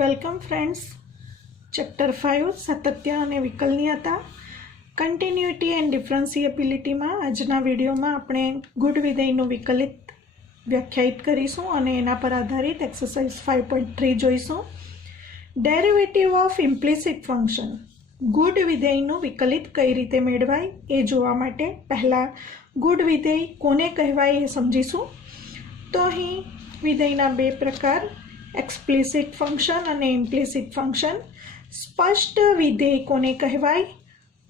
Welcome friends. Chapter 5 સાતત્ય અને વિકલનીયતા continuity and ડિફરન્સિએબિલિટીમાં આજના વિડીયોમાં આપણે ગુડ વિધેયનું વિકલિત વ્યાખ્યાયિત કરીશું અને એના પર આધારિત એક્સરસાઇઝ 5.3 જોઈશું. ડેરિવેટિવ ઓફ ઇમ્પ્લિસિટ ફંક્શન, ગુડ વિધેયનું વિકલિત કઈ રીતે મેળવાય એ જોવા માટે પહેલાં ગુડ વિધેય કોને કહેવાય એ સમજીશું. તો અહીં વિધેયના બે પ્રકાર, એક્સપ્લિસિટ ફંક્શન અને ઇમ્પ્લિસિટ ફંક્શન. સ્પષ્ટ વિધેય કોને કહેવાય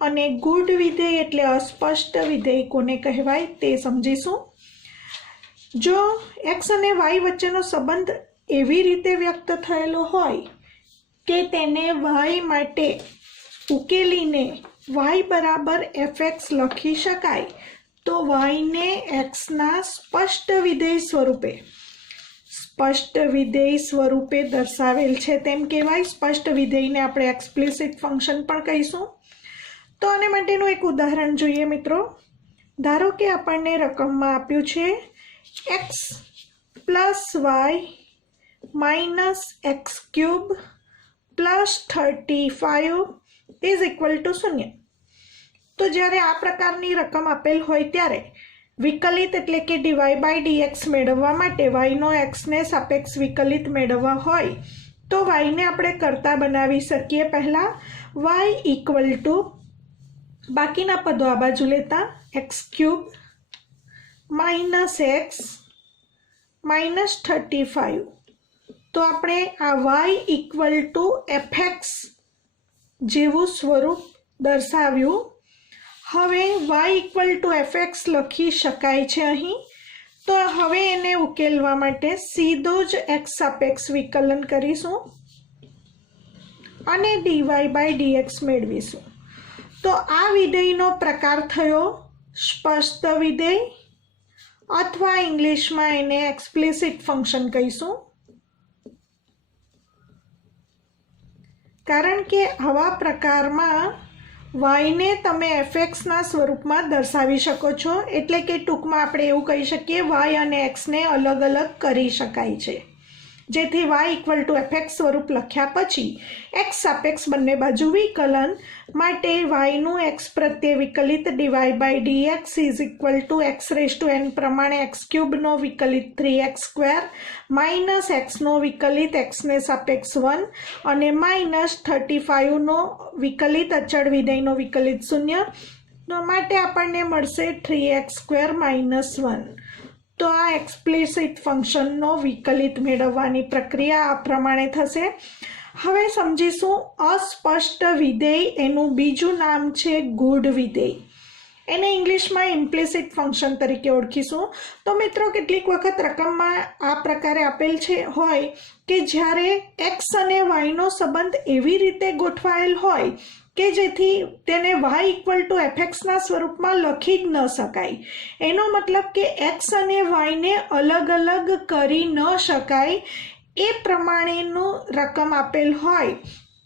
અને ગુડ વિધેય એટલે અસ્પષ્ટ વિધેય કોને કહેવાય તે સમજીશું. જો એક્સ અને વાય વચ્ચેનો સંબંધ એવી રીતે વ્યક્ત થયેલો હોય કે તેને વાય માટે ઉકેલીને વાય બરાબર fx લખી શકાય, તો વાયને એક્સના સ્પષ્ટ વિધેય સ્વરૂપે દર્શાવેલ છે તેમ કહેવાય. સ્પષ્ટ વિધેયને આપણે એક્સપ્લિસિટ ફંક્શન પણ કહીશું. તો આને માટેનું એક ઉદાહરણ જોઈએ મિત્રો. ધારો કે આપણને રકમમાં આપ્યું છે x plus y minus x cube plus 35 is equal to 0. તો જ્યારે આ પ્રકારની રકમ આપેલ હોય ત્યારે વિકલિત એટલે કે ડીવાય બાય ડીએક્સ મેળવવા માટે વાયનો એક્સને સાપેક્ષ વિકલિત મેળવવા હોય તો વાયને આપણે કરતા બનાવી શકીએ. પહેલાં વાય ઇક્વલ ટુ બાકીના પદો આ બાજુ લેતા x cube minus x minus 35. તો આપણે આ વાય ઇક્વલ ટુ એફએક્સ જેવું સ્વરૂપ દર્શાવ્યું. હવે y ઇક્વલ ટુ fx લખી શકાય છે અહીં. તો હવે એને ઉકેલવા માટે સીધું જ x સાપેક્ષ વિકલન કરીશું અને dy બાય dx મેળવીશું. તો આ વિધેયનો પ્રકાર થયો સ્પષ્ટ વિધેય અથવા ઇંગ્લિશમાં એને એક્સપ્લિસિટ ફંક્શન કહીશું. કારણ કે આવા પ્રકારમાં વાયને તમે એફએક્સના સ્વરૂપમાં દર્શાવી શકો છો. એટલે કે ટૂંકમાં આપણે એવું કહી શકીએ વાય અને એક્સને અલગ અલગ કરી શકાય છે. જેથી વાય ઇક્વલ ટુ એફએક્સ સ્વરૂપ લખ્યા પછી એક્સ સાપેક્ષ બંને બાજુ વિકલન માટે વાયનું એક્સ પ્રત્યે વિકલિત dy by dx is equal to x raise to n પ્રમાણે એક્સ ક્યુબનો વિકલિત 3x² માઇનસ એક્સનો વિકલિત એક્સને સાપેક્ષ 1 અને માઇનસ 35નો વિકલિત અચળ વિધેયનો વિકલિત 0 માટે આપણને મળશે 3x² માઇનસ 1. તો આ એક્સપ્લિસિટ ફંક્શનનો વિકલિત મેળવવાની પ્રક્રિયા આ પ્રમાણે થશે. હવે સમજીશું અસ્પષ્ટ વિધેય, એનું બીજું નામ છે ગુડ વિધેય. એને ઇંગ્લિશમાં ઇમ્પ્લિસિટ ફંક્શન તરીકે ઓળખીશું. તો મિત્રો કેટલીક વખત રકમમાં આ પ્રકારે આપેલ છે હોય કે જ્યારે એક્સ અને વાયનો સંબંધ એવી રીતે ગોઠવાયેલ હોય કે જેથી તેને y ઇક્વલ ટુ એફએક્સના સ્વરૂપમાં લખી જ ન શકાય. એનો મતલબ કે એક્સ અને વાયને અલગ અલગ કરી ન શકાય એ પ્રમાણેનું રકમ આપેલ હોય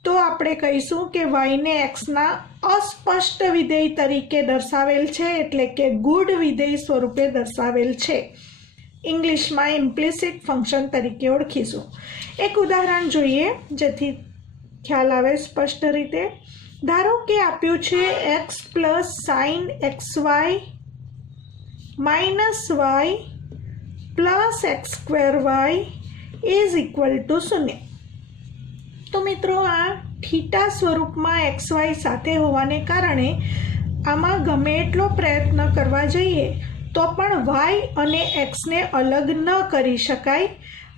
તો આપણે કહીશું કે વાયને એક્સના અસ્પષ્ટ વિધેય તરીકે દર્શાવેલ છે, એટલે કે ગુડ વિધેય સ્વરૂપે દર્શાવેલ છે. ઇંગ્લિશમાં ઇમ્પ્લિસિટ ફંક્શન તરીકે ઓળખીશું. એક ઉદાહરણ જોઈએ જેથી ખ્યાલ આવે સ્પષ્ટ રીતે. ધારો કે આપ્યું છે x plus sine x y minus y plus x² y is equal to 0. તો મિત્રો આ થીટા સ્વરૂપમાં XY સાથે હોવાને કારણે આમાં ગમે એટલો પ્રયત્ન કરવા જઈએ તો પણ y અને xને અલગ ન કરી શકાય.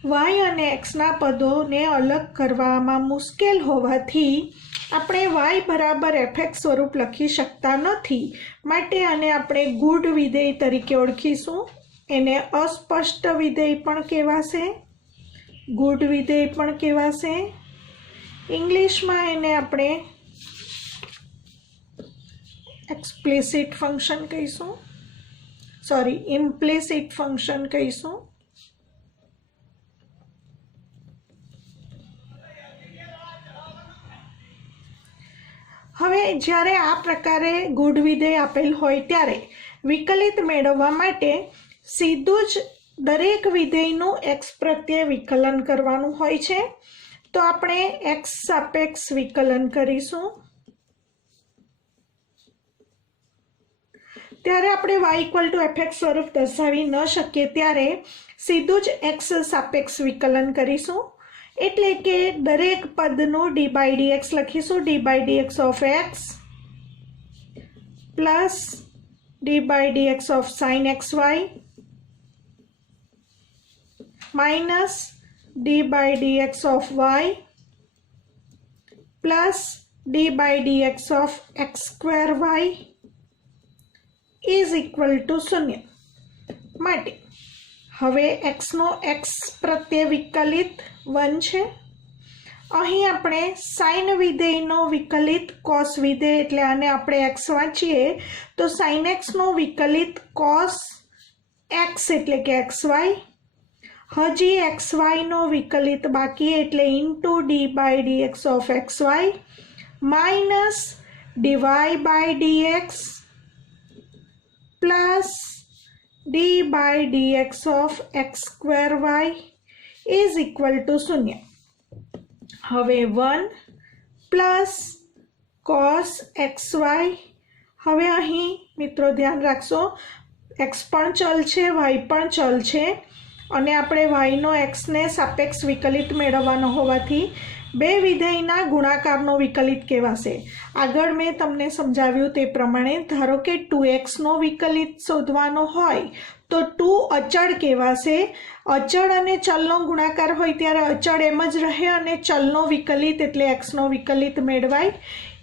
y અને xના પદોને અલગ કરવામાં મુશ્કેલ હોવાથી આપણે y બરાબર fx સ્વરૂપ લખી શકતા નથી. માટે આને આપણે ગુડ વિધેય તરીકે ઓળખીશું. એને અસ્પષ્ટ વિધેય પણ કહેવાશે, ગુડ વિધેય પણ કહેવાશે. ઇંગ્લિશમાં એને આપણે એક્સપ્લિસિટ ફંક્શન કહીશું, ઇમ્પ્લિસિટ ફંક્શન કહીશું. હવે જ્યારે આ પ્રકારે ગુડ વિધેય આપેલ હોય ત્યારે વિકલિત મેળવવા માટે સીધું જ દરેક વિધેયનું એક્સ પ્રત્યે વિકલન કરવાનું હોય છે. तो આપણે x સાપેક્ષ વિકલન કરીશું। ત્યારે આપણે y = fx સ્વરૂપ દર્શાવી ન શકીએ ત્યારે સીધું જ x સાપેક્ષ વિકલન કરીશું। એટલે કે દરેક પદનું d/dx લખીશું, d/dx of x plus d/dx of sin xy minus d/dx of y plus d/dx of x square y is equal to 0 માટે હવે x નો x પ્રત્યે વિકલિત 1 છે। અહીં આપણે sin વિધેયનો વિકલિત cos વિધેય એટલે આને આપણે x વાંચીએ તો sin x નો વિકલિત cos x એટલે કે xy, હજી xy નો વિકલિત બાકી એટલે into d/dx of xy minus dy/dx plus d/dx of x square y is equal to 0। હવે 1 plus cos xy, હવે અહીં મિત્રો ધ્યાન રાખશો x પણ ચલ છે y પણ ચલ છે અને આપણે y નો x ને સાપેક્ષ વિકલિત મેળવવાનો હોવાથી બે વિધેયના ગુણાકારનો વિકલિત કહેવાશે। આગળ મેં તમને સમજાવ્યું તે પ્રમાણે ધારો કે 2x નો વિકલિત શોધવાનો હોય તો 2 અચળ કહેવાશે। અચળ અને ચલનો ગુણાકાર હોય ત્યારે અચળ એમ જ રહે અને ચલનો વિકલિત એટલે x નો વિકલિત મેળવાય।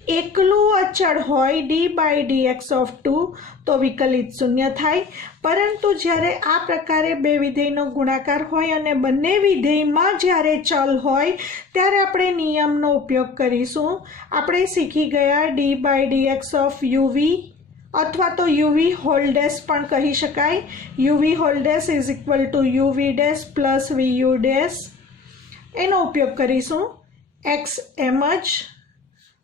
એકલું અચળ હોય d/dx of 2 તો વિકલિત 0 થાય। પરંતુ જ્યારે આ પ્રકારે બે વિધેયનો ગુણાકાર હોય અને બંને વિધેયમાં જ્યારે ચલ હોય ત્યારે આપણે નિયમનો ઉપયોગ કરીશું। આપણે શીખી ગયા d/dx of uv અથવા તો uv હોલ ડેશ પણ કહી શકાય। uv whole dash is equal to uv dash plus vu dash એનો ઉપયોગ કરીશું। x એમ જ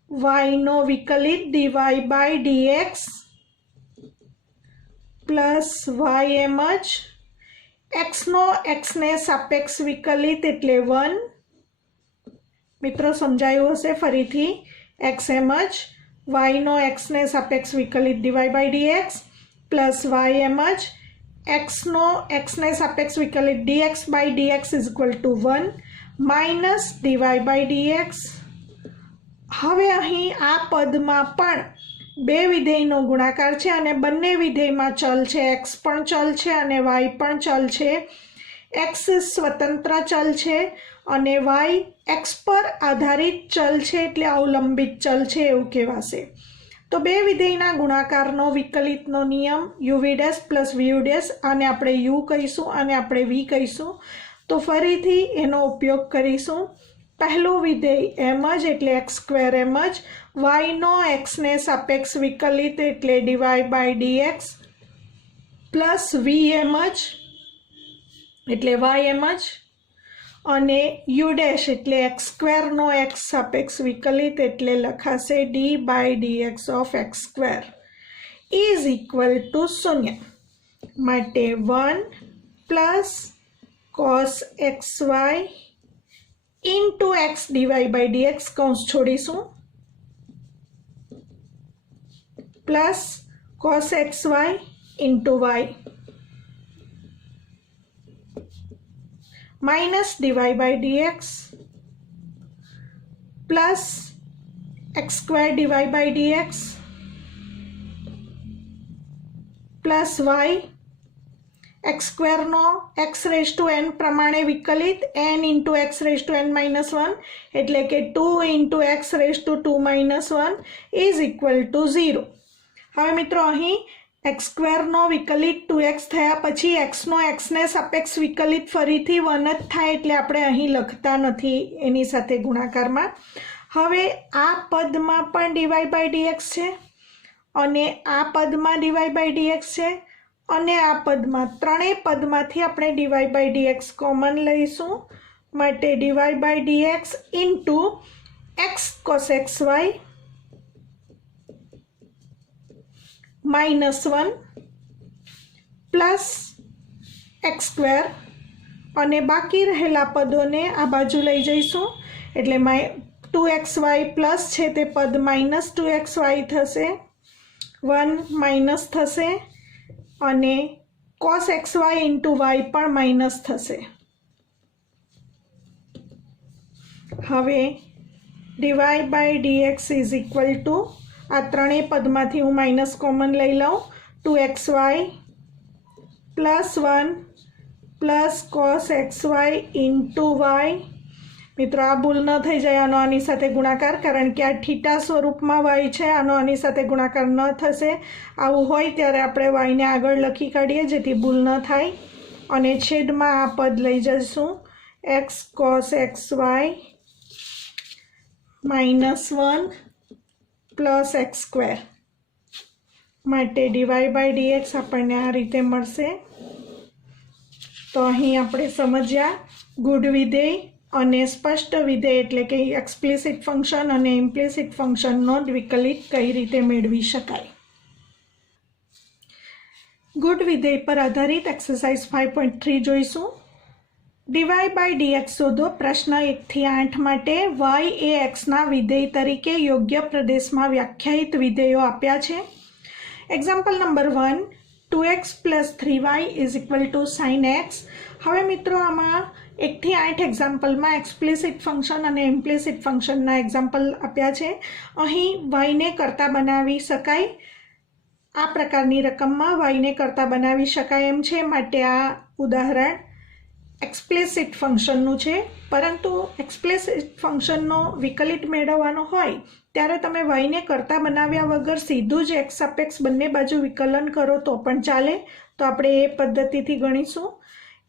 y નો વિકલિત dy/dx પ્લસ y એમ જ x નો x ને સાપેક્ષ વિકલિત એટલે 1। મિત્રો સમજાયું હશે ફરીથી x એમ જ y નો x ને સાપેક્ષ વિકલિત dy/dx પ્લસ y એમ જ x નો x ને સાપેક્ષ વિકલિત dx/dx is equal to 1 minus dy/dx। હવે અહીં આ પદમાં પણ બે વિધેયનો ગુણાકાર છે અને બંને વિધેયમાં ચલ છે, x પણ ચલ છે અને y પણ ચલ છે। x સ્વતંત્ર ચલ છે અને y x પર આધારિત ચલ છે એટલે અવલંબિત ચલ છે એવું કહેવાશે। તો બે વિધેયના ગુણાકારનો વિકલિતનો નિયમ uv dash plus vu dash, આને આપણે u કહીશું અને આપણે v કહીશું। તો ફરીથી એનો ઉપયોગ કરીશું। પહેલું વિધેય એમ જ એટલે x સ્ક્વેર એમ જ, y નો x ને સાપેક્ષ વિકલિત એટલે dy/dx પ્લસ v એમ જ એટલે y એમ જ અને u ડેશ એટલે x સ્ક્વેર નો x સાપેક્ષ વિકલિત એટલે લખાશે d/dx of x square is equal to 0 માટે 1 plus cos xy into x dy/dx કૌંસ છોડીશું plus cos xy into y minus dy/dx plus x square dy/dx plus y x square નો x raised to n પ્રમાણે વિકલિત n into x raised to n minus 1 એટલે કે 2 into x raised to 2 minus 1 is equal to 0। હવે મિત્રો અહીં x square નો વિકલિત 2x થયા પછી x નો x ને સાપેક્ષ વિકલિત ફરીથી 1 જ થાય એટલે આપણે અહીં લખતા નથી એની સાથે ગુણાકારમાં। હવે આ પદમાં પણ dy/dx છે અને આ પદમાં dy/dx છે અને આ પદમાં ત્રણેય પદમાંથી આપણે dy/dx કોમન લઈશું માટે dy/dx into x cos xy minus 1 plus x square અને બાકી રહેલા પદોને આ બાજુ લઈ જઈશું એટલે 2xy પ્લસ છે તે પદ -2xy થશે, 1 માઇનસ થશે અને cos xy ઇન્ટુ y પણ માઇનસ થશે. હવે dy by dx is equal to આ ત્રણેય પદમાંથી હું માઇનસ કોમન લઈ લઉં, 2xy plus 1 plus cos xy into y. મિત્રો આ ભૂલ ન થઈ જાય, આનો આની સાથે ગુણાકાર, કારણ કે આ થીટા સ્વરૂપમાં y છે, આનો આની સાથે ગુણાકાર ન થશે. આવું હોય ત્યારે આપણે y ને આગળ લખી કાઢીએ જેથી ભૂલ ન થાય, અને છેદમાં આ પદ લઈ જઈશું x cos xy -1 plus x square. માટે dy બાય dx આપણને આ રીતે મળશે. તો અહીં આપણે સમજ્યા ગુડ વિધેય અને સ્પષ્ટ વિધેય એટલે કે એક્સપ્લિસિટ ફંક્શન અને ઇમ્પ્લિસિટ ફંક્શનનો વિકલિત કઈ રીતે મેળવી શકાય. ગુડ વિધેય પર આધારિત એક્સરસાઇઝ 5.3 જોઈશું. dy બાય dx શોધો. પ્રશ્ન 1 થી 8 માટે y એ xના વિધેય તરીકે યોગ્ય પ્રદેશમાં વ્યાખ્યાયિત વિધેયો આપ્યા છે. Example number 1, 2x plus 3y is equal two sin x. હવે મિત્રો આમાં 1 થી 8 એક્ઝામ્પલમાં એક્સપ્લિસિટ ફંક્શન અને ઇમ્પ્લિસિટ ફંક્શનના એક્ઝામ્પલ આપ્યા છે. અહીં yને કરતા બનાવી શકાય, આ પ્રકારની રકમમાં yને કરતા બનાવી શકાય એમ છે, માટે આ ઉદાહરણ એક્સપ્લિસિટ ફંક્શનનું છે. પરંતુ એક્સપ્લિસિટ ફંક્શનનો વિકલિત મેળવવાનો હોય ત્યારે તમે yને કરતા બનાવ્યા વગર સીધું જ x સાપેક્ષ બંને બાજુ વિકલન કરો તો પણ ચાલે. તો આપણે એ પદ્ધતિથી ગણીશું.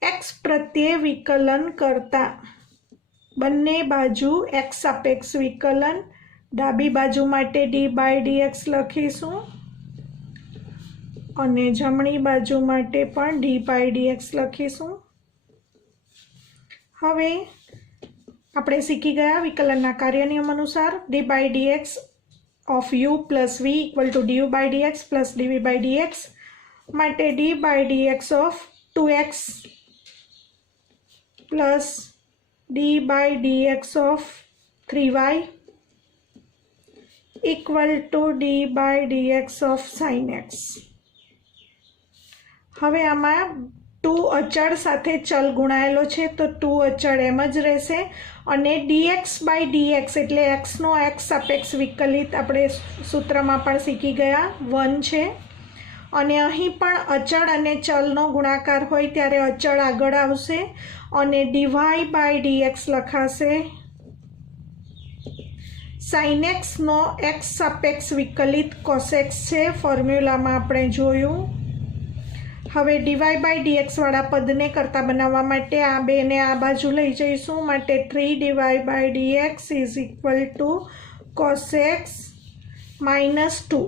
x પ્રત્યે વિકલન કરતા બંને બાજુ x સાપેક્ષ વિકલન, ડાબી બાજુ માટે d બાય dx લખીશું અને જમણી બાજુ માટે પણ d બાય dx લખીશું. હવે આપણે શીખી ગયા વિકલનના કાર્યનિયમ અનુસાર d by dx of u plus v equal to du by dx plus dv by dx. માટે d by dx of 2x plus d by dx of 3y equal to d by dx of sin x. હવે આમાં 2 અચળ સાથે ચલ ગુણાયેલો છે તો 2 અચળ એમ જ રહેશે અને dx બાય dx એટલે xનો x સાપેક્ષ વિકલિત આપણે સૂત્રમાં પણ શીખી ગયા 1 છે. અને અહીં પણ અચળ અને ચલનો ગુણાકાર હોય ત્યારે અચળ આગળ આવશે અને dy બાય dx લખાશે. sin x નો x સાપેક્ષ વિકલિત cos x છે, ફોર્મ્યુલામાં આપણે જોયું. હવે dy બાય dx વાળા પદને કરતા બનાવવા માટે આ બેને આ બાજુ લઈ જઈશું. માટે 3 dy by dx is equal to cos x -2.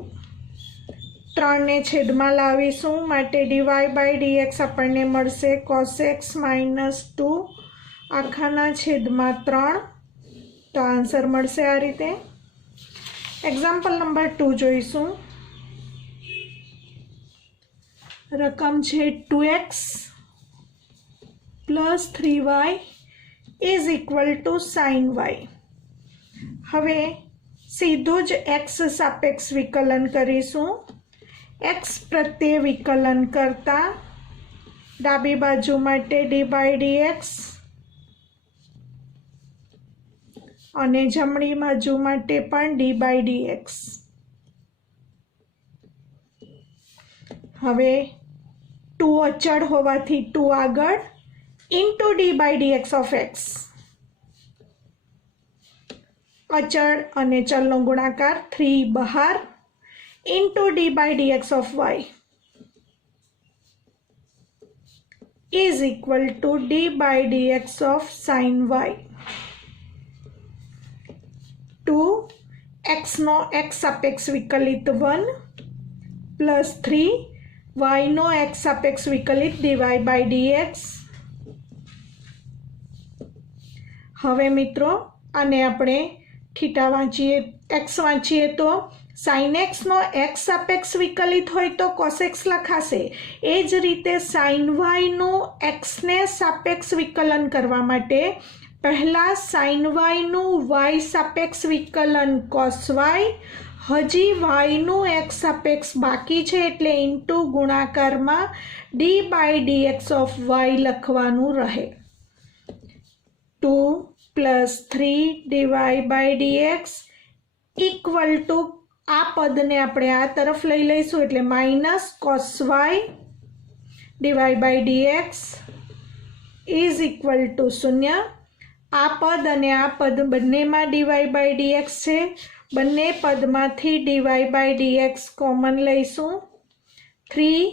3 ને છેદમાં લાવીશું માટે dy બાય dx આપણને મળશે cos x -2 આખાના છેદમાં 3. તો આન્સર મળશે આ રીતે. એક્ઝામ્પલ નંબર 2 જોઈશું. રકમ છે 2x plus 3y is equal two sin y. હવે સીધું જ x સાપેક્ષ વિકલન કરીશું. x પ્રત્યે વિકલન કરતા ડાબી બાજુ માટે d બાય dx અને જમણી બાજુ માટે પણ d બાય dx. હવે 2 અચળ હોવાથી 2 આગળ into d by dx of x. અચળ અને ચલનો ગુણાકાર 3 બહાર into d by dx of y is equal to d by dx of sin y. 2 x નો x સાપેક્ષ વિકલિત 1 પ્લસ 3 y નો x સાપેક્ષ વિકલિત dy બાય dx. હવે મિત્રો આને આપણે થીટા વાંચીએ, x વાંચીએ તો sin x નો x સાપેક્ષ વિકલિત હોય તો cos x લખાશે. એ જ રીતે sin y નું x ને સાપેક્ષ વિકલન કરવા માટે પહેલાં સાઇન વાયનું વાય સાપેક્ષ વિકલન કોસ વાય, હજી વાયનું એક્સ સાપેક્ષ બાકી છે એટલે ઇન્ટુ ગુણાકારમાં d by d x of y લખવાનું રહે. 2 + 3 dy by dx equal to આ પદને આપણે આ તરફ લઈ લઈશું એટલે minus cos y dy by dx is equal to 0. આ પદ અને આ પદ બંનેમાં ડીવાય બાય ડીએક્સ છે. બંને પદમાંથી ડીવાય બાય ડીએક્સ કોમન લઈશું. 3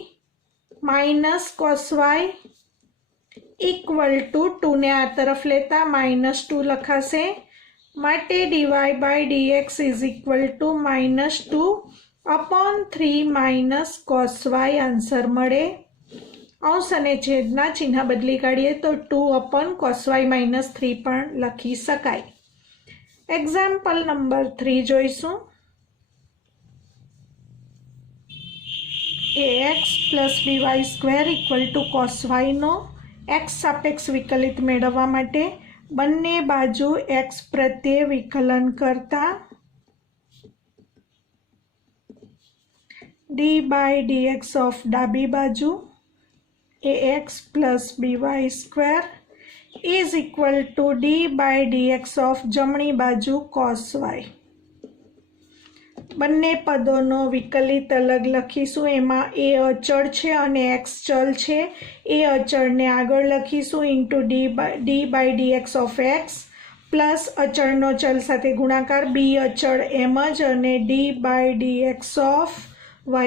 minus cos y equal to 2 ને આ તરફ લેતા -2 લખાશે. માટે dy by dx is equal to -2/3 minus cos y answer મળે. અંશ અને છેદના ચિહ્ન બદલી કાઢીએ તો 2/cos y - 3 પણ લખી શકાય. એક્ઝામ્પલ નંબર 3 જોઈશું. ax + by² = cos y નો x સાપેક્ષ વિકલિત મેળવવા માટે બંને બાજુ x પ્રત્યે વિકલન કરતા d બાય dx ઓફ ડાબી બાજુ ax + by² is equal to d by dx of જમણી બાજુ cos y. બંને પદોનો વિકલિત અલગ લખીશું. એમાં a અચળ છે અને x ચલ છે. a અચળને આગળ લખીશું into d by dx of x plus અચળનો ચલ સાથે ગુણાકાર b અચળ એમ જ અને d બાય dx ઓફ y²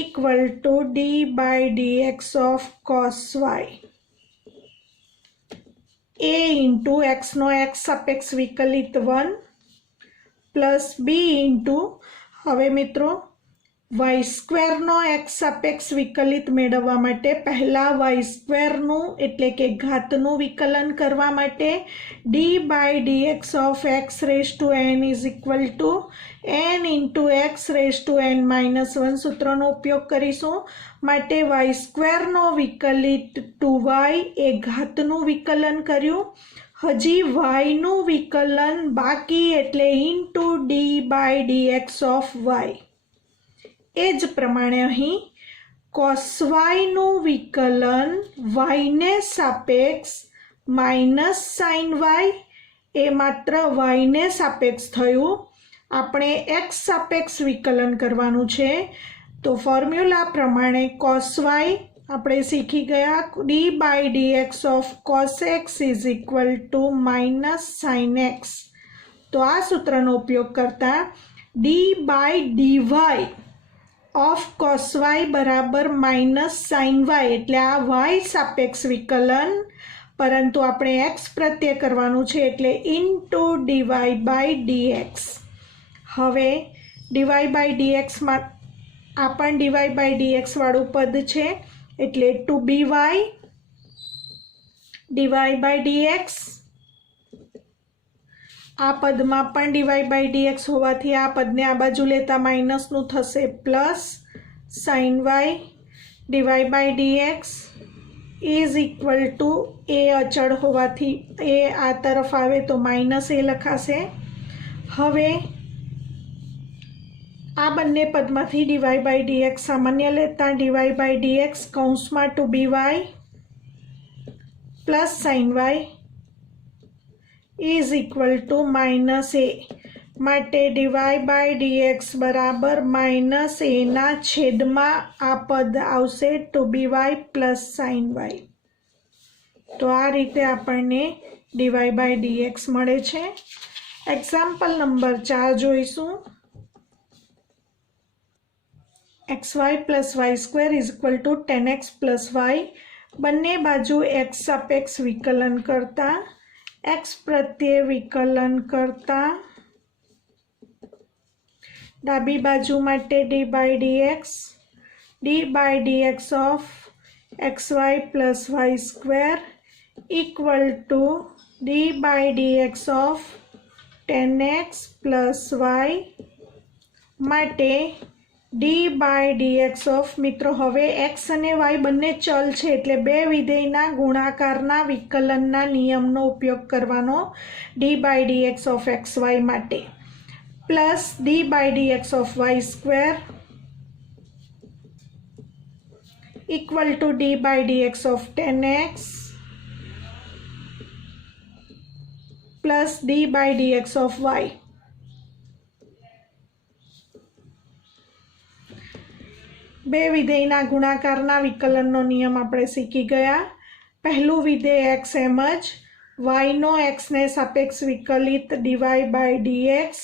equal to d by dx of cos y. a into એક્સનો એક્સ સાપેક્ષ વિકલિત 1 પ્લસ બી ઇન્ટુ હવે મિત્રો y² એક્સ સાપેક્ષ વિકલિત મેળવવા માટે પહેલાં y² એટલે કે ઘાતનું વિકલન કરવા માટે d by dx of x⁻n is equal to n into x⁻n-1 સૂત્રનો ઉપયોગ કરીશું. માટે y² વિકલિત 2y એ ઘાતનું વિકલન કર્યું. હજી yનું વિકલન બાકી એટલે into d by dx of y. એ જ પ્રમાણે અહીં cos yનું વિકલન yને સાપેક્ષ માઇનસ સાઇન y એ માત્ર yને સાપેક્ષ થયું. આપણે x સાપેક્ષ વિકલન કરવાનું છે તો ફોર્મ્યુલા પ્રમાણે cos y આપણે શીખી ગયા d by dx of cos x is equal to minus sine x. તો આ સૂત્રનો ઉપયોગ કરતા d by dy of cos y બરાબર માઇનસ સાઇન y એટલે આ y સાપેક્ષ વિકલન પરંતુ આપણે x પ્રત્યે કરવાનું છે એટલે ઇન્ટુ dy બાય dx. હવે dy બાય dxમાં આ પણ dy બાય dx વાળું પદ છે એટલે 2by dy બાય dx. આ પદમાં પણ dy બાય dx હોવાથી આ પદને આ બાજુ લેતા માઇનસનું થશે plus sine y dy by dx is equal to a અચળ હોવાથી એ આ તરફ આવે તો માઇનસ a લખાશે. હવે આ બંને પદમાંથી dy બાય dx સામાન્ય લેતા dy બાય dx કૌંસમાં 2by plus sine y is equal to minus a. માટે dy બાય dx બરાબર માઇનસ એના છેદમાં આ પદ આવશે 2by પ્લસ સાઇન y. તો આ રીતે આપણને dy બાય dx મળે છે. એક્ઝામ્પલ નંબર 4 જોઈશું. xy + y² is equal two 10x + y. બંને બાજુ x સાપેક્ષ વિકલન કરતા x પ્રત્યે વિકલન કરતા ડાબી બાજુ માટે d by dx of xy + y² equal to d by dx of 10x + y. માટે ડી બાય ડીએક્સ ઓફ, મિત્રો હવે એક્સ અને વાય બંને ચલ છે એટલે બે વિધેયના ગુણાકારના વિકલનના નિયમનો ઉપયોગ કરવાનો d by dx of x y માટે, plus d by dx of y square equal to d by dx of 10x plus d by dx of y. બે વિધેયના ગુણાકારના વિકલનનો નિયમ આપણે શીખી ગયા. પહેલું વિધેય એક્સ એમ જ, વાયનો એક્સને સાપેક્ષ વિકલિત ડીવાય બાય ડીએક્સ,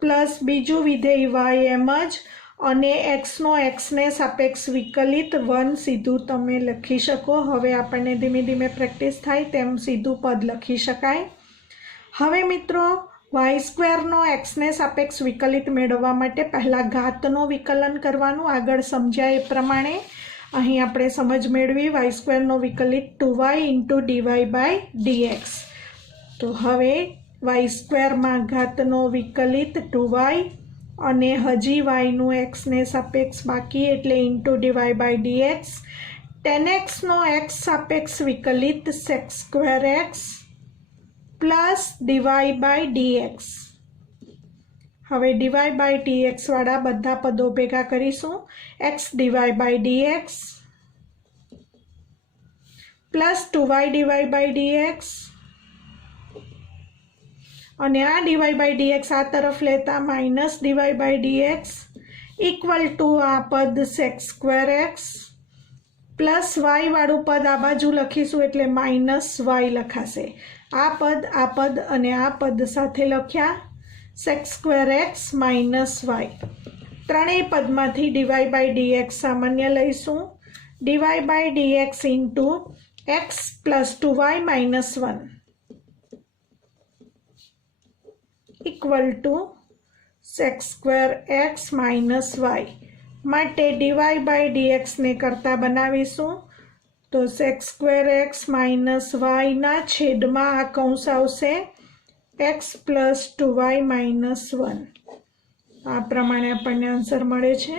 પ્લસ બીજું વિધેય વાય એમ જ અને એક્સનો એક્સને સાપેક્ષ વિકલિત 1 સીધું તમે લખી શકો. હવે આપણને ધીમે ધીમે પ્રેક્ટિસ થાય તેમ સીધું પદ લખી શકાય. હવે મિત્રો વાય સ્ક્વેરનો એક્સને સાપેક્ષ વિકલિત મેળવવા માટે પહેલાં ઘાતનો વિકલન કરવાનું. આગળ સમજ્યા એ પ્રમાણે અહીં આપણે સમજ મેળવી વાય સ્ક્વેરનો વિકલિત 2y into dy by dx. તો હવે વાય સ્ક્વેરમાં ઘાતનો વિકલિત 2y અને હજી વાયનું એક્સને સાપેક્ષ બાકી એટલે ઇન્ટુ ડીવાય બાય ડીએક્સ. 10xનો એક્સ સાપેક્ષ વિકલિત sec square x plus dy by dx. હવે ડીવાય બાય ડીએક્સ વાળા બધા પદો ભેગા કરીશું. X dy by dx plus 2y dy by dx અને આ ડીવાય બાય ડીએક્સ આ તરફ લેતા minus dy by dx equal to આ પદ sec square x plus y વાળું પદ આ બાજુ લખીશું એટલે માઇનસ વાય લખાશે. આ પદ અને આ પદ સાથે લખ્યા sec square x minus y. ત્રણેય પદમાંથી ડીવાય બાય ડીએક્સ સામાન્ય લઈશું. Dy by dx into x plus 2y minus 1 equal to sec square x minus y. માટે ડીવાય બાય ડીએક્સને કરતાં બનાવીશું તો સેક સ્ક્વેર એક્સ માઇનસ વાયના છેદમાં આ કૌંસ આવશે એક્સ પ્લસ 2y માઇનસ 1. આ પ્રમાણે આપણને આન્સર મળે છે.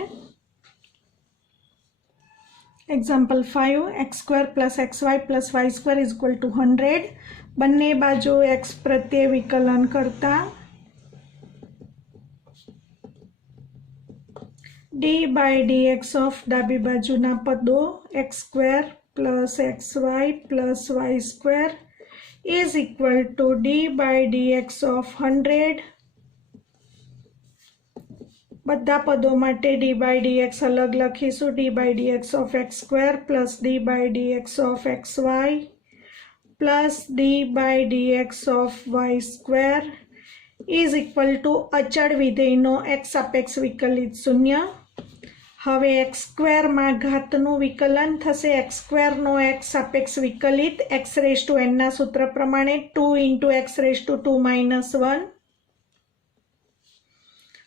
Example 5, x square plus x y plus y square is equal to 100. બંને બાજુ એક્સ પ્રત્યે વિકલન કરતા ડી બાય ડીએક્સ ઓફ ડાબી બાજુના પદો x square plus x y plus y square is equal to d by dx of 100. બધા પદો માટે ડી બાય ડીએક્સ અલગ લખીશું. D by dx of x square plus d by dx of x y plus d by dx of y square is equal to અચળ વિધેયનો x સાપેક્ષ વિકલિત 0. હવે એક્સ સ્ક્વેરમાં ઘાતનું વિકલન થશે. એક્સ સ્ક્વેરનો એક્સ સાપેક્ષ વિકલિત એક્સ રેઝ ટુ એનના સૂત્ર પ્રમાણે 2 into x raise to 2 minus 1.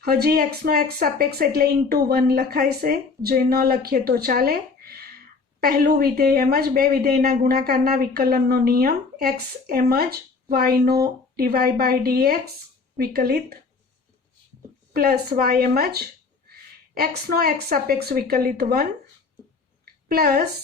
હજી એક્સનો એક્સ સાપેક્ષ એટલે ઇન્ટુ 1 લખાય છે, જે ન લખીએ તો ચાલે. પહેલું વિધેય એમ જ, બે વિધેયના ગુણાકારના વિકલનનો નિયમ. એક્સ એમ જ, વાયનો ડીવાય બાય ડીએક્સ વિકલિત પ્લસ વાય એમ જ, એક્સનો એક્સ સાપેક્ષ વિકલિત 1 પ્લસ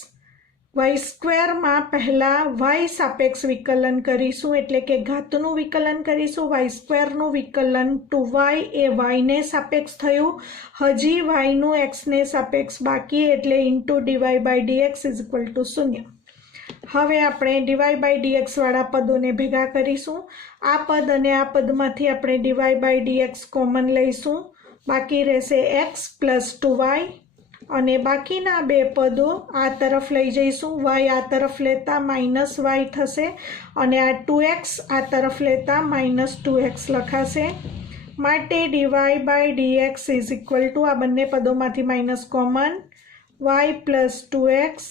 વાય સ્ક્વેરમાં પહેલાં વાય સાપેક્ષ વિકલન કરીશું એટલે કે ઘાતનું વિકલન કરીશું. વાય સ્ક્વેરનું વિકલન 2y એ વાયને સાપેક્ષ થયું. હજી વાયનું એક્સને સાપેક્ષ બાકી એટલે into dy by dx is equal to 0. હવે આપણે ડીવાય બાય ડીએક્સ વાળા પદોને ભેગા કરીશું. આ પદ અને આ પદમાંથી આપણે ડીવાય બાય ડીએક્સ કોમન લઈશું. બાકી રહેશે એક્સ પ્લસ 2y અને બાકીના બે પદો આ તરફ લઈ જઈશું. વાય આ તરફ લેતા માઇનસ વાય થશે અને આ 2x આ તરફ લેતા માઇનસ 2x લખાશે. માટે dy by dx is equal to આ બંને પદોમાંથી minus common y plus 2x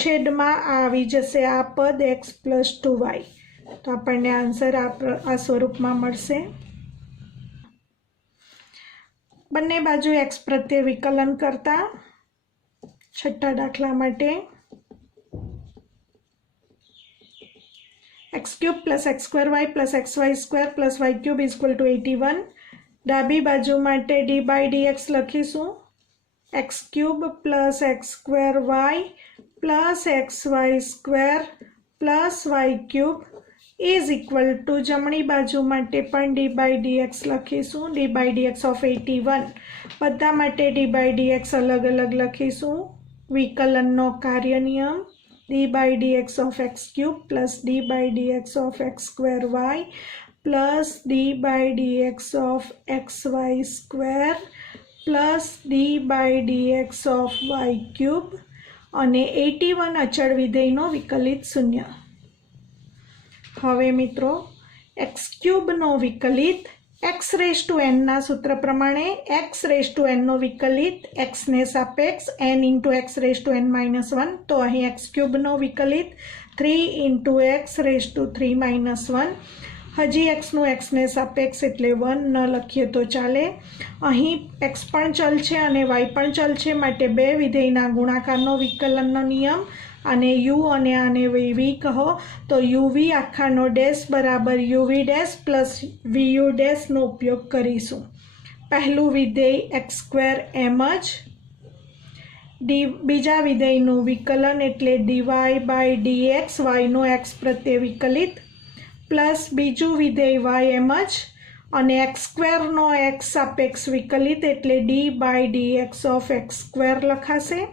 છેદમાં આવી જશે આ પદ એક્સ પ્લસ 2y. તો આપણને આન્સર આ સ્વરૂપમાં મળશે. બંને બાજુ એક્સ પ્રત્યે વિકલન કરતા છઠ્ઠા દાખલા માટે x cube plus x square y plus x y square plus y cube is equal to 81. ડાબી બાજુ માટે ડી બાય ડીએક્સ લખીશું x cube plus x square y plus x y square plus y cube is equal to जमणी बाजू माटे पण d by d x लखीशुं, d by d x of 81 बधा माटे डी बाय डी एक्स अलग अलग लखीशुं। विकलननो कार्य नियम d by d x of x cube plus d by d x of x square y plus d by d x of x y square plus d by d x of y cube अने 81 अचल विधेयनो विकलित शून्य। हवे मित्रों x cube नो विकलित x raise to n ना सूत्र प्रमाणे एक्स रेज टू एन नो विकलित एक्स ने सापेक्ष n into x raise to N -1 तो अहीं एक्स क्यूब नो विकलित 3 इंटू एक्स रेज टू 3 -1 हजी एक्स नु एक्स ने सापेक्ष एटले 1 न लखीए तो चाले। अहीं एक्स पण चल छे अने वाय पण चल छे माटे बे विधेयना गुणाकारनो विकलननो नियम आने यू अने आने वी कहो तो यूवी आखानो डैश बराबर uv dash plus vu dash नो उपयोग करीशुं। पहलू विधेय एक्स स्क्वेर एमज डी बीजा विधेयनु विकलन एटले डीवाय बाय डीएक्स वाय नो एक्स प्रत्ये विकलित प्लस बीजू विधेय वाय एमज अने एक्स स्क्वेर नो एक्स सापेक्ष विकलित एटले d by d x of x square लखाशे।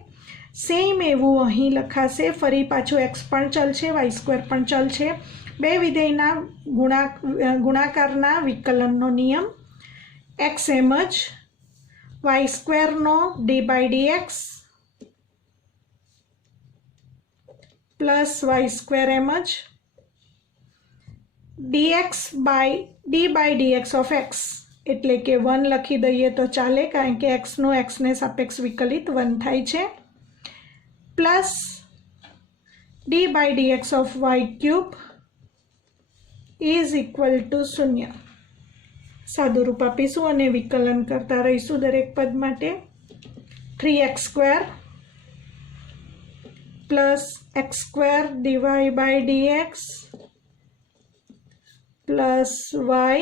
सेम एवं अहीं लखाशे फरी पाछो एक्स पण चल छे वाय स्क्वेर पण चल छे बे विधेयना गुणाकारना विकलननो नियम एक्स एमज वाय स्क्वेर नो d by d x plus y square एमज dx by d x of x एटले के 1 लखी दईए तो चाले कारण के एक्स नो एक्स ने सापेक्ष विकलित 1 थाय छे plus d by d x of y cube is equal to 0। सादु रूप आपीशुं अने विकलन करता रहीशुं दरेक पद माटे 3x square plus x square dy by dx plus y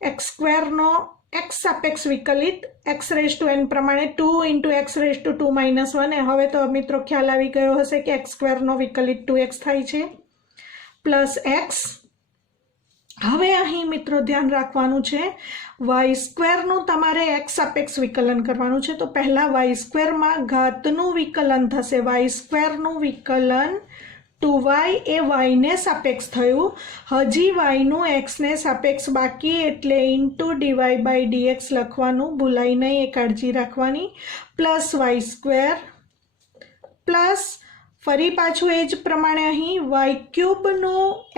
x square नो एक्स सापेक्ष विकलित एक्स रेज टू एन प्रमाणे 2 इंटू एक्स रेज टू 2 -1 हवे तो मित्रों ख्याल आवी गयो हशे कि एक्स स्क्वेर नो विकलित 2x थाय छे प्लस एक्स। हवे अहीं मित्रों ध्यान राखवानुं छे वाय स्क्वेर नु तमारे एक्स सापेक्ष विकलन करवानुं छे तो पहला वाय स्क्वेर में घातनु विकलन थशे वाय स्क्वेर नु विकलन 2y ए y ने सापेक्ष थयुं हजी y नु x ने सापेक्ष बाकी एटले इंटू dy बाय dx लखवानुं भूलाय नहीं ए काळजी राखवानी प्लस वाय स्क्वेर प्लस फरी पाछुं एज प्रमाणे अहीं वाय क्यूब नु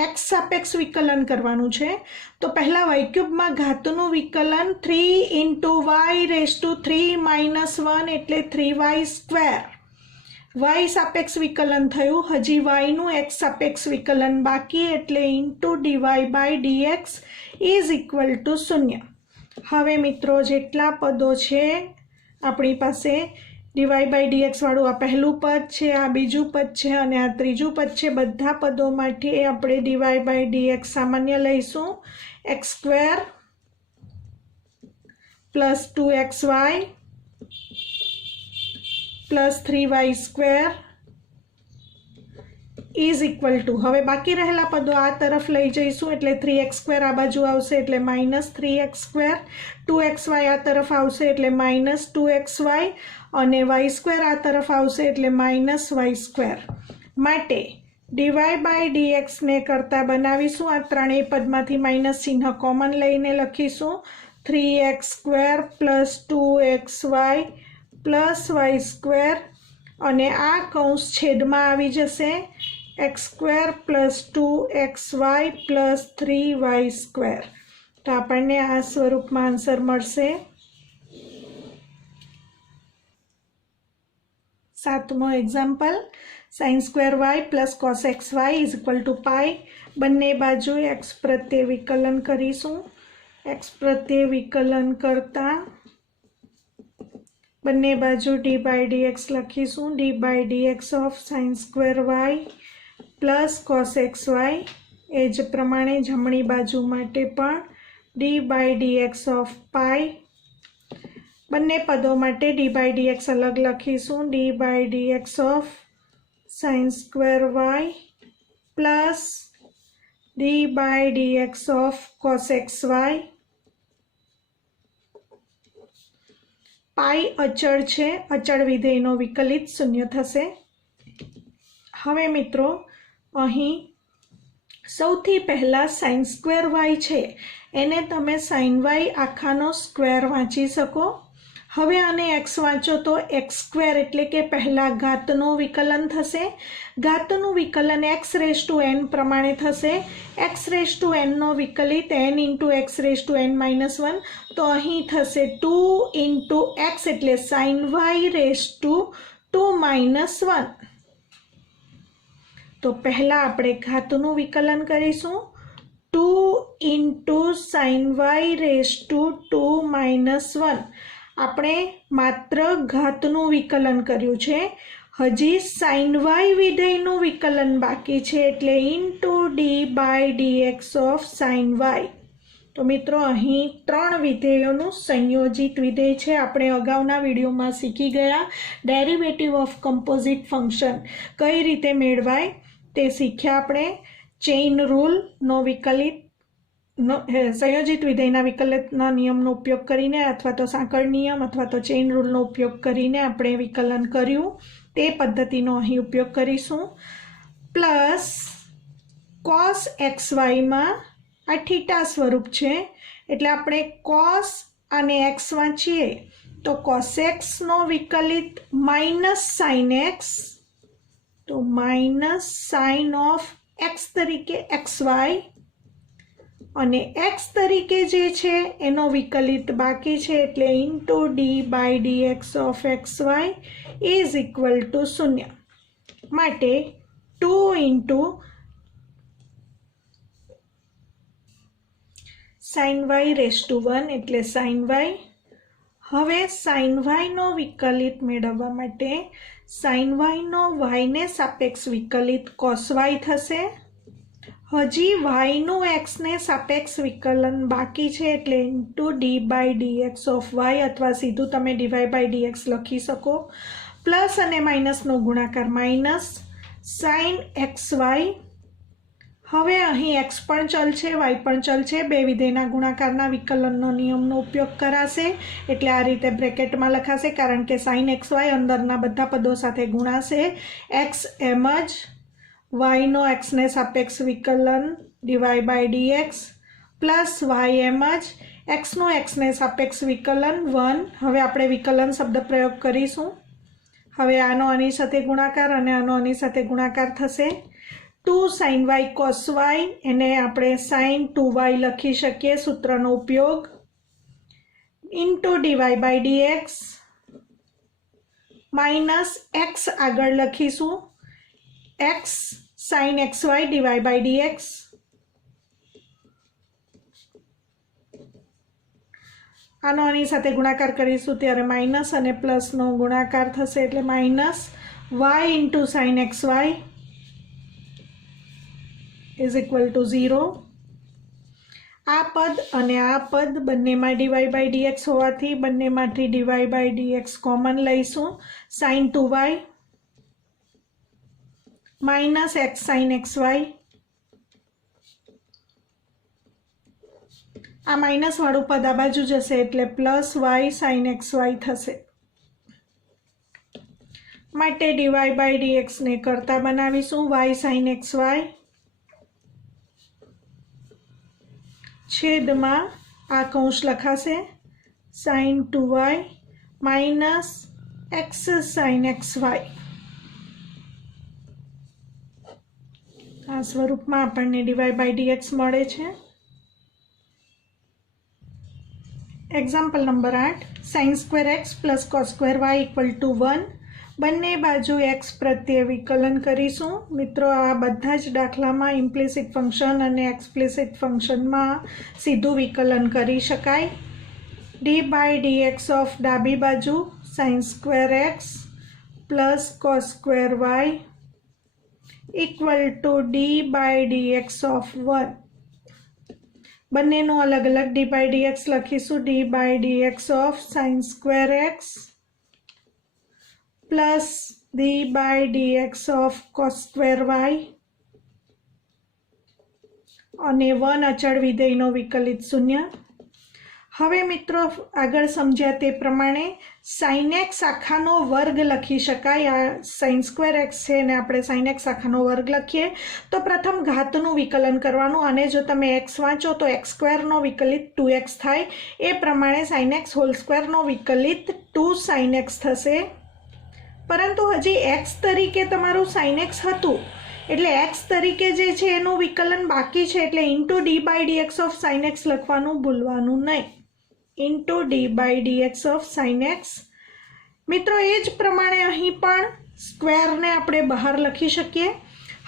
x सापेक्ष विकलन करवानुं छे तो पहला वाय क्यूब में घातनु विकलन 3 इंटू y रेज टू 3 -1 एटले 3y स्क्वेर y सापेक्ष विकलन थयुं हजी y नु x सापेक्ष विकलन बाकी एटले into dy by dx is equal to 0। हवे मित्रों जेटला पदों छे आपणी पासे dy बाय dx वाळुं आ पहलू पद छे आ बीजू पद छे अने आ त्रीजू पद छे बधा पदों माटे आपणे dy बाय dx सामान्य लईशुं x square plus 2xy plus 3y square is equal to हवे बाकी रहेला पदों आ तरफ लई जईशुं एटले 3x स्क्वेर आ बाजू आवशे एटले -3x स्क्वेर 2xy आ तरफ आवशे एटले -2xy अने y स्क्वेर आ तरफ आवशे एटले -y स्क्वेर माटे dy बाय dx ने करता बनावीशुं आ त्रणेय पदमांथी माइनस चिन्ह कॉमन लईने लखीशुं 3x square plus 2xy plus y square अने आ कौंस छेद में आवी जशे x square plus 2xy plus 3y square तो आपने आ स्वरूप में आंसर मळशे। 7मो example sin square y plus cos xy is equal to pi बंने बाजू x प्रत्ये विकलन करीशुं। x प्रत्ये विकलन करता बंने बाजू डी बाय डी एक्स लखीशुं d by d x of sine square y plus cos x y एज प्रमाणे जमणी बाजू माटे पण d by d x of pi બંને પદો માટે ડી બાય ડીએક્સ અલગ લખીશું. D by dx of sine square y plus d by dx of cos x y. Pi અચળ છે, અચળ વિધેયનો વિકલિત શૂન્ય થશે. હવે મિત્રો અહીં સૌથી પહેલાં સાઇન સ્ક્વેર વાય છે એને તમે સાઇન વાય આખાનો સ્ક્વેર વાંચી શકો. હવે આને એક્સ વાંચો તો એક્સ સ્ક્વેર એટલે કે પહેલાં ઘાતનું વિકલન થશે. ઘાતનું વિકલન એક્સ રેઝ ટુ એન પ્રમાણે થશે. એક્સ રેઝ ટુ એનનો વિકલિત n into x raise to n minus 1, તો અહીં થશે 2 ઇન્ટુ એક્સ એટલે sine y raise to 2 minus 1. તો પહેલાં આપણે ઘાતનું વિકલન કરીશું. 2 into sine y raise to 2 minus 1. આપણે માત્ર ઘાતનું વિકલન કર્યું છે, હજી સાઇન વાય વિધેયનું વિકલન બાકી છે એટલે into d by dx of sine y. તો મિત્રો અહીં 3 વિધેયોનું સંયોજિત વિધેય છે. આપણે અગાઉના વિડીયોમાં શીખી ગયા ડેરિવેટિવ ઓફ કમ્પોઝિટ ફંક્શન કઈ રીતે મેળવાય તે શીખ્યા આપણે. ચેઇન રૂલનો વિકલિત સંયોજિત વિધેયના વિકલિતના નિયમનો ઉપયોગ કરીને અથવા તો સાંકળ નિયમ અથવા તો ચેઇન રૂલનો ઉપયોગ કરીને આપણે વિકલન કર્યું, તે પદ્ધતિનો અહીં ઉપયોગ કરીશું. પ્લસ કોસ એક્સ વાયમાં આ થીટા સ્વરૂપ છે એટલે આપણે કોસ અને એક્સ વાંચીએ તો કોસ એક્સનો વિકલિત માઇનસ સાઇન એક્સ, તો માઇનસ સાઇન ઓફ એક્સ તરીકે એક્સ વાય, અને એક્સ તરીકે જે છે એનો વિકલિત બાકી છે એટલે into d by dx of x y is equal to 0. માટે 2 into sine y raise to 1 એટલે સાઇન વાય. હવે સાઇન વાયનો વિકલિત મેળવવા માટે સાઇન વાયનો વાયને સાપેક્ષ વિકલિત કોસ વાય થશે. હજી વાયનું એક્સને સાપેક્ષ વિકલન બાકી છે એટલે into d by dx of y અથવા સીધું તમે ડીવાય બાય ડીએક્સ લખી શકો. પ્લસ અને માઇનસનો ગુણાકાર માઇનસ સાઇન એક્સ વાય. હવે અહીં એક્સ પણ ચલ છે, વાય પણ ચલ છે. બે વિધેયના ગુણાકારના વિકલનનો નિયમનો ઉપયોગ કરાશે એટલે આ રીતે બ્રેકેટમાં લખાશે કારણ કે સાઇન એક્સ વાય અંદરના બધા પદો સાથે ગુણાશે. એક્સ એમ જ, વાયનો એક્સને સાપેક્ષ વિકલન dy by dx plus y એમ જ, એક્સનો એક્સને સાપેક્ષ વિકલન 1. હવે આપણે વિકલન શબ્દ પ્રયોગ કરીશું. હવે આનો આની સાથે ગુણાકાર અને આનો આની સાથે ગુણાકાર થશે. 2 સાઇન વાય કોસ વાય એને આપણે સાઇન 2y લખી શકીએ સૂત્રનો ઉપયોગ. Into dy by dx minus x આગળ લખીશું x sine x y dy by dx. આનો આની સાથે ગુણાકાર કરીશું ત્યારે માઇનસ અને પ્લસનો ગુણાકાર થશે એટલે minus y into sine x y is equal to 0. આ પદ અને આ પદ બંનેમાં ડીવાય બાય ડીએક્સ હોવાથી બંનેમાંથી ડીવાય બાય ડીએક્સ કોમન લઈશું. Sine 2y minus x sine x y. આ માઇનસવાળું પદ આ બાજુ જશે એટલે plus y sine x y થશે. માટે ડીવાય બાય ડીએક્સને કરતા બનાવીશું વાય સાઇન એક્સ વાય છેદમાં આ કૌંસ લખાશે sine 2y minus x sine x y. આ સ્વરૂપમાં આપણને ડીવાય બાય ડીએક્સ મળે છે. Example number 8 sine square x plus cos square y equal to 1. બંને બાજુ એક્સ પ્રત્યે વિકલન કરીશું. મિત્રો આ બધા જ દાખલામાં ઇમ્પ્લિસિટ ફંક્શન અને એક્સપ્લિસિટ ફંક્શનમાં સીધું વિકલન કરી શકાય. ડી બાય ડીએક્સ ઓફ ડાબી બાજુ sine square x plus cos square y equal to d by dx of 1. બંનેનો અલગ અલગ ડી બાય ડીએક્સ લખીશું. D by dx of sine square x plus d by dx of cos square y અને 1 અચળ વિધેયનો વિકલિત શૂન્ય. હવે મિત્રો આગળ સમજ્યા તે પ્રમાણે સાઇન એક્સ આખાનો વર્ગ લખી શકાય. આ સાઇન સ્ક્વેર એક્સ છે અને આપણે સાઇન એક્સ આખાનો વર્ગ લખીએ તો પ્રથમ ઘાતનું વિકલન કરવાનું, અને જો તમે એક્સ વાંચો તો એક્સ સ્ક્વેરનો વિકલિત 2x થાય. એ પ્રમાણે સાઇન એક્સ હોલ સ્ક્વેરનો વિકલિત 2 સાઇન એક્સ થશે. પરંતુ હજી એક્સ તરીકે તમારું સાઇન એક્સ હતું એટલે એક્સ તરીકે જે છે એનું વિકલન બાકી છે, એટલે into d by dx of sine x લખવાનું ભૂલવાનું નહીં. Into d by dx of sine x. મિત્રો એ જ પ્રમાણે અહીં પણ સ્ક્વેરને આપણે બહાર લખી શકીએ.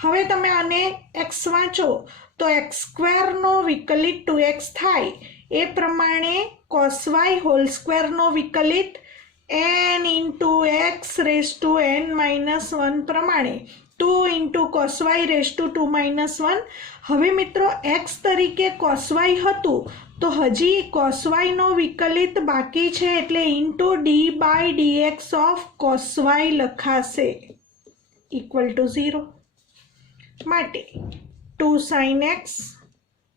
હવે તમે આને એક્સ વાંચો તો એક્સ સ્ક્વેરનો વિકલિત 2x થાય. એ પ્રમાણે કોસ વાય હોલ સ્ક્વેરનો વિકલિત n into x raise to n minus 1 પ્રમાણે 2 into cos y raise to 2 minus 1. હવે મિત્રો એક્સ તરીકે કોસ વાય હતું તો હજી કોસ વાયનો વિકલિત બાકી છે, એટલે into d by dx of cos y લખાશે ઇક્વલ ટુ 0. માટે 2 સાઇન એક્સ.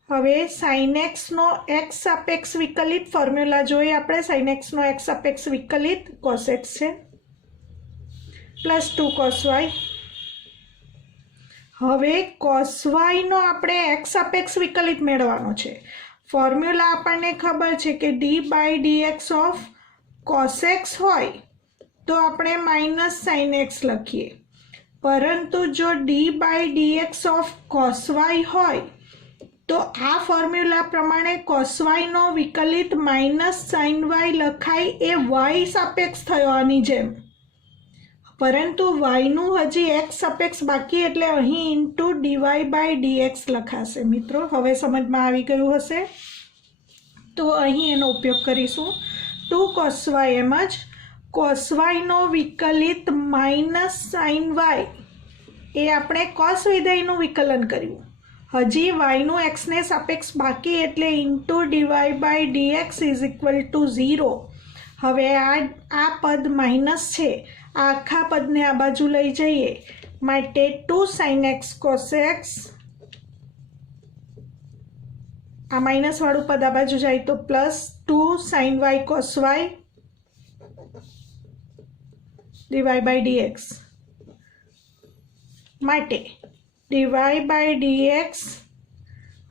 હવે સાઇન એક્સનો એક્સ સાપેક્ષ વિકલિત ફોર્મ્યુલા જોઈએ આપણે. સાઇન એક્સનો એક્સ સાપેક્ષ વિકલિત કોસ એક્સ છે પ્લસ 2 કોસ વાય. હવે કોસ વાયનો આપણે એક્સ સાપેક્ષ વિકલિત મેળવવાનો છે. ફોર્મ્યુલા આપણને ખબર છે કે d by dx of cos x હોય તો આપણે માઇનસ સાઇન એક્સ લખીએ, પરંતુ જો d by dx of cos y હોય તો આ ફોર્મ્યુલા પ્રમાણે કોસ વાયનો વિકલિત માઇનસ સાઇન વાય લખાય. એ વાય સાપેક્ષ થયો આની જેમ, પરંતુ વાયનું હજી એક્સ સાપેક્ષ બાકી એટલે અહીં ઇન્ટુ ડીવાય બાય ડીએક્સ લખાશે. મિત્રો હવે સમજમાં આવી ગયું હશે તો અહીં એનો ઉપયોગ કરીશું. 2 કોસ વાય એમ જ કોસ વાયનો વિકલિત માઇનસ સાઇન વાય એ આપણે કોસ વિધેયનું વિકલન કર્યું. હજી વાયનું એક્સને સાપેક્ષ બાકી એટલે into dy by dx is equal to 0. હવે આ પદ માઇનસ છે, આ આખા પદને આ બાજુ લઈ જઈએ માટે 2 સાઇન એક્સ કોસ એક્સ. આ માઇનસવાળું પદ આ બાજુ જાય તો plus 2 sine y cos y dy by dx. માટે ડીવાય બાય ડીએક્સ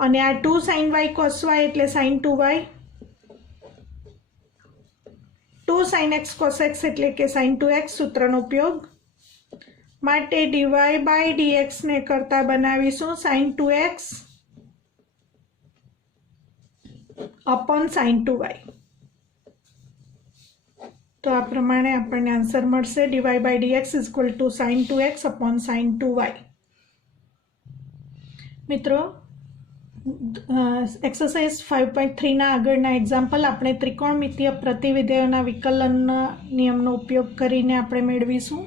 અને આ 2 સાઇન વાય કોસ વાય એટલે sine 2y. 2 sine x cos x એટલે કે સાઇન 2x. સૂત્રનો ઉપયોગ માટે ડીવાય બાય ડીએક્સને કરતા બનાવીશું sign 2x upon sine 2y. તો આ પ્રમાણે આપણને આન્સર મળશે dy by dx is equal to sine 2x upon sine 2y. મિત્રો એક્સરસાઇઝ 5.3ના આગળના એક્ઝામ્પલ આપણે ત્રિકોણમિતીય પ્રતિવિધેયોના વિકલનના નિયમનો ઉપયોગ કરીને આપણે મેળવીશું.